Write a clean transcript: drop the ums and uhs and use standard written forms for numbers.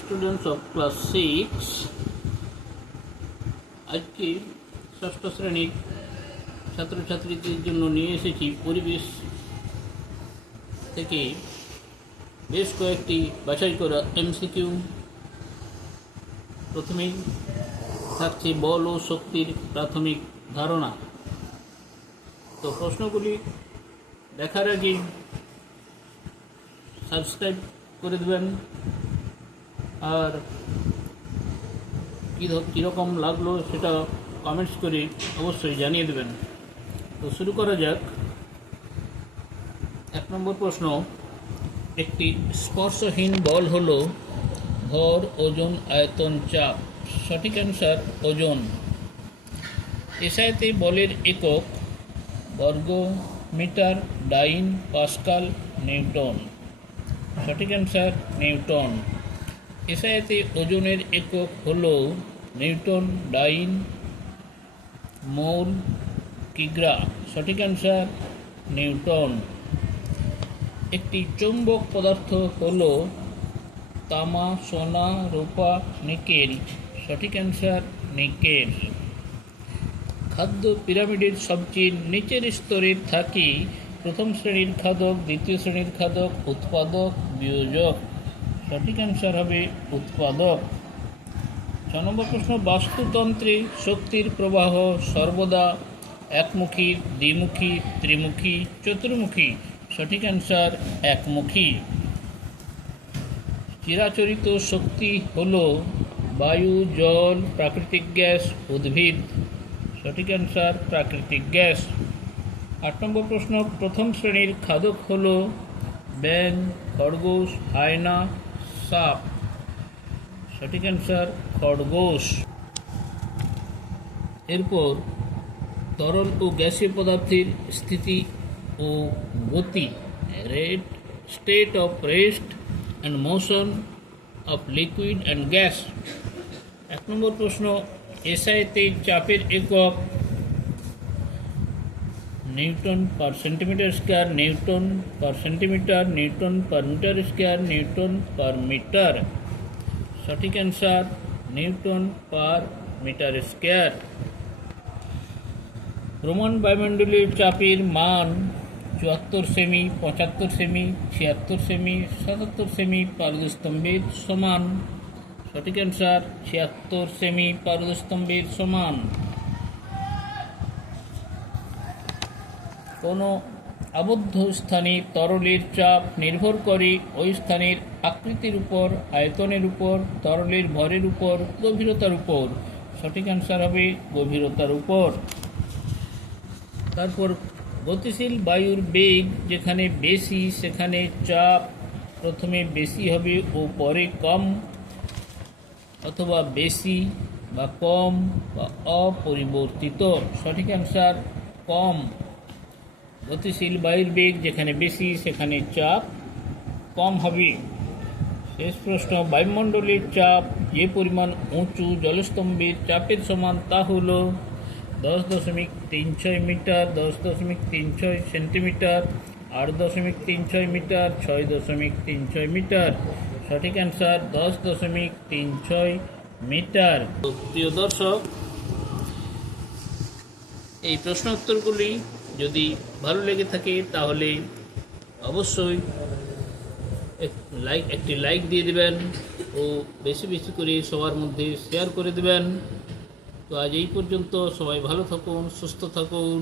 Students of class 6 আজকে ষষ্ঠ শ্রেণীর ছাত্রছাত্রীদের জন্য নিয়ে এসেছি পরিবেশ থেকে বেশ কয়েকটি বাছাই করা এমসিকিউ। প্রথমেই থাকছে বল ও শক্তির প্রাথমিক ধারণা। তো প্রশ্নগুলি দেখার আগে সাবস্ক্রাইব করে দেবেন আর কীরকম লাগলো সেটা কমেন্টস করে অবশ্যই জানিয়ে দেবেন। তো শুরু করা যাক। 1 নম্বর প্রশ্ন, একটি স্পর্শহীন বল হলো ভর, ওজন, আয়তন, চাপ। সঠিক অ্যান্সার ওজন। এসআইতে বলের একক বর্গ, মিটার, ডাইন, পাস্কাল, নিউটন। সঠিক অ্যান্সার নিউটন। এসআইতে ওজনের একক হলো নিউটন, ডাইন, মোল, কিগ্রা। সঠিক অ্যান্সার নিউটন। একটি চৌম্বক পদার্থ হলো তামা, সোনা, রূপা, নিকেল। সঠিক অ্যান্সার নিকেল। খাদ্য পিরামিডের সবচেয়ে নিচের স্তরে থাকে প্রথম শ্রেণীর খাদক, দ্বিতীয় শ্রেণীর খাদক, উৎপাদক, বিয়োজক। সঠিক অ্যান্সার হবে উৎপাদক। 6 নম্বর প্রশ্ন, বাস্তুতন্ত্রে শক্তির প্রবাহ সর্বদা একমুখী, দ্বিমুখী, ত্রিমুখী, চতুর্মুখী। সঠিক অ্যান্সার একমুখী। চিরাচরিত শক্তি হল বায়ু, জল, প্রাকৃতিক গ্যাস, উদ্ভিদ। সঠিক অ্যান্সার প্রাকৃতিক গ্যাস। 8 নম্বর প্রশ্ন, প্রথম শ্রেণীর খাদক হল ব্যাঙ, খরগোশ, হায়না, সাপ। সঠিক অ্যান্সার খরগোশ। এরপর তরল ও গ্যাসীয় পদার্থের স্থিতি ও গতি, state of rest and motion of liquid and gas. 1 number প্রশ্ন, এসআইতে চাপের একক newton per centimetre square, newton per centimetre, newton per metre square, newton per metre. সঠিক answer newton per metre square. প্রমাণ বায়ুমণ্ডলীয় চাপের মান 74 সেমি, 75 সেমি, 76 সেমি, 77 সেমি পারদস্তম্ভের সমান। সঠিক অ্যান্সার 76 সেমি পারদস্তম্ভের সমান। কোনো আবদ্ধ স্থানে তরলের চাপ নির্ভর করে ওই স্থানের আকৃতির উপর, আয়তনের উপর, তরলের ভরের উপর, গভীরতার উপর। সঠিক অ্যান্সার হবে গভীরতার উপর। তারপর গতিশীল বায়ুর বেগ যেখানে বেশি সেখানে চাপ প্রথমে বেশি হবে ও পরে কম, অথবা বেশি বা কম বা অপরিবর্তিত। সঠিক অ্যান্সার কম। গতিশীল বায়ুর বেগ যেখানে বেশি সেখানে চাপ কম হবে। শেষ প্রশ্ন, বায়ুমণ্ডলের চাপ যে পরিমাণ উঁচু জলস্তম্ভের চাপের সমান তা হল 10.36 মিটার, 10.36 সেন্টিমিটার, 8.36 মিটার, 6.36 মিটার। সঠিক অ্যান্সার 10.36 মিটার। প্রিয় দর্শক, এই প্রশ্ন উত্তরগুলি যদি ভালো লেগে থাকে তাহলে অবশ্যই একটি লাইক দিয়ে দেবেন ও বেশি বেশি করে সবার মধ্যে শেয়ার করে দেবেন। তো আজ এই পর্যন্ত। সবাই ভালো থাকুন, সুস্থ থাকুন।